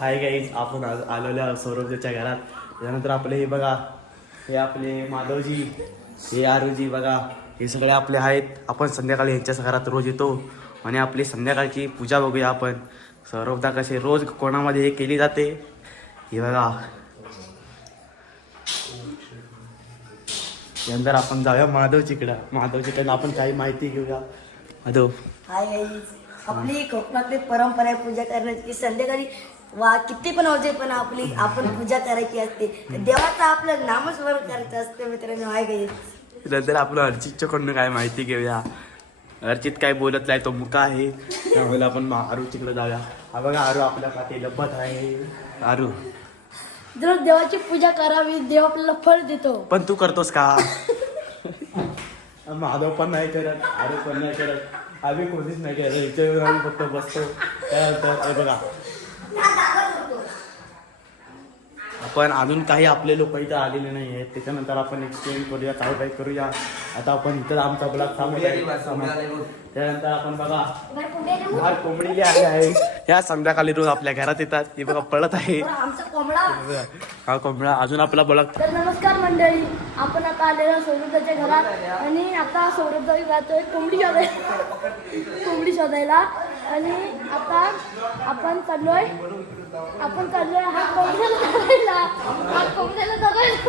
Hi guys, आपण आज आलेलो सौरभच्या घरात. त्यानंतर आपले हे बघा, हे आपले माधवजी, हे आरुजी बघा, हे सगळे आपले आहेत. आपण संध्याकाळी यांच्याच घरात रोज येतो आणि आपली संध्याकाळची पूजा बघूया आपण. सौरभदा कसे रोज कोणामध्ये हे केली जाते हे बघा. नंतर आपण जाऊया माधवजीकडं. माधवजीकडनं आपण काही माहिती घेऊया. माधव, हाय गाईज, आपली कोकणातली परंपरा आहे पूजा करण्याची. संध्याकाळी किती पण वाजे पण आपण पूजा करायची असते. देवाचं आपलं नामस्मरण करायचं असते मित्रांनो. हाय गाईज, नंतर आपलं अर्चितच्या कडून काय माहिती घेऊया. अर्चित काय बोलत नाही, तो मुका आहे. त्यामुळे आपण आरुजीकडे जाऊया. हा बघा, आरू आपल्या पाठी लपत आहे. आरू, जर देवाची पूजा करावी, देव आपल्याला फळ देतो. पण तू करतोस का? माधव पण नाही करत, आरू पण नाही करत, आम्ही कोणीच नाही करत. याच्यावर आम्ही फक्त बसतो. त्यानंतर हे बघा, आपण अजून काही आपले लोक इथं आलेले नाही आहेत. त्याच्यानंतर आपण एक्सप्लेन करूया, काय काय करूया. आता आपण इथं आमचा ब्लॉग थांबू. त्यानंतर आपण बघा, बाहेर कोंबडी आले आहे. या संध्याकाळी रोज आपल्या घरात येतात. हे बघा पळत आहे आमचा कोंबडा. हा कोंबडा. अजून आपला ब्लॉग. तर नमस्कार मंडळी, आपण आता आलेलो सौरभच्या घरात आणि आता सौरभदा जातोय कोंबडी शोधायला. आणि आता आपण चाललोय हा कोंबड्याला धरायला.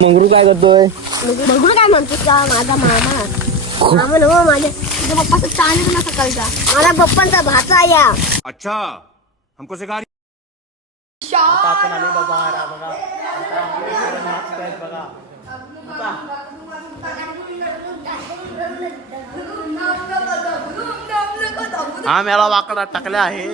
मंगरू काय करतोय? मंगरू काय म्हणतो का? माझा मामा नव माझ्या तुझ्या पप्पाचा चहा निघला सकाळचा. माझा पप्पांचा भाचा या. अच्छा, हमको सिखा. आता आपण आलेलो बाहेर. बघा, आता आपले सगळे नाचतायत बघा. हा मेला वाकडा टाकले आहे.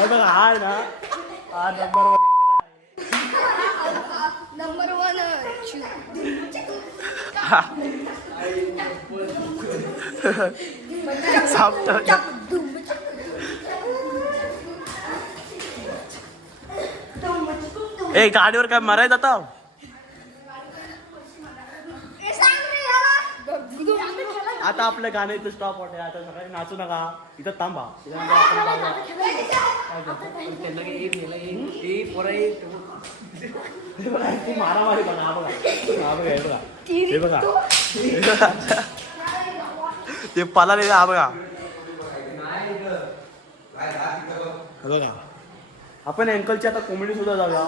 बघा, हा ना, हा नंबर 1 ए, गाडीवर काय मरायचं आता? आता आपलं गाणं इथं स्टॉप होते. आता सकाळी नाचू नका, इथं थांबा. मारामारी बघा. हा बघा, हा बघा, हे बघा, हे बघा, ते पळाले. हा बघा, बघा. आपण अँकलची आता कोंबडी सुद्धा जाऊया.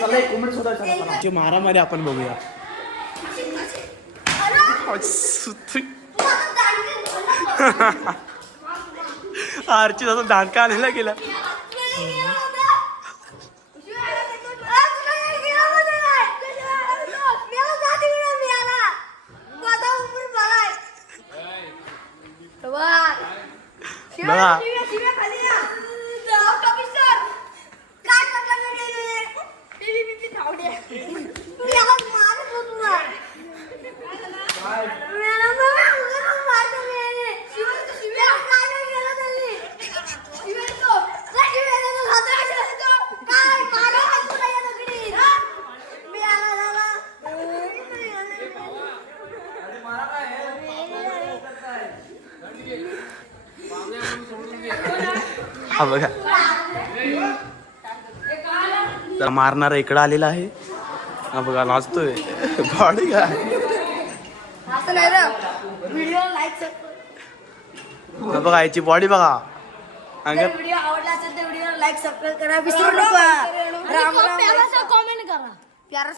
चला, एक कोंबडी सुद्धा मारामारी आपण बघूया. आरची असं दांडका आलेला गेला. बघा, हा बघा, तर मारणार इकडं आलेला आहे. हा बघा, नाचतोय. बॉडी काय बघा, याची बॉडी बघा. व्हिडिओ आवडला असेल तर व्हिडिओ लाईक सबस्क्राईब करा, विसरू नका. कमेंट करा.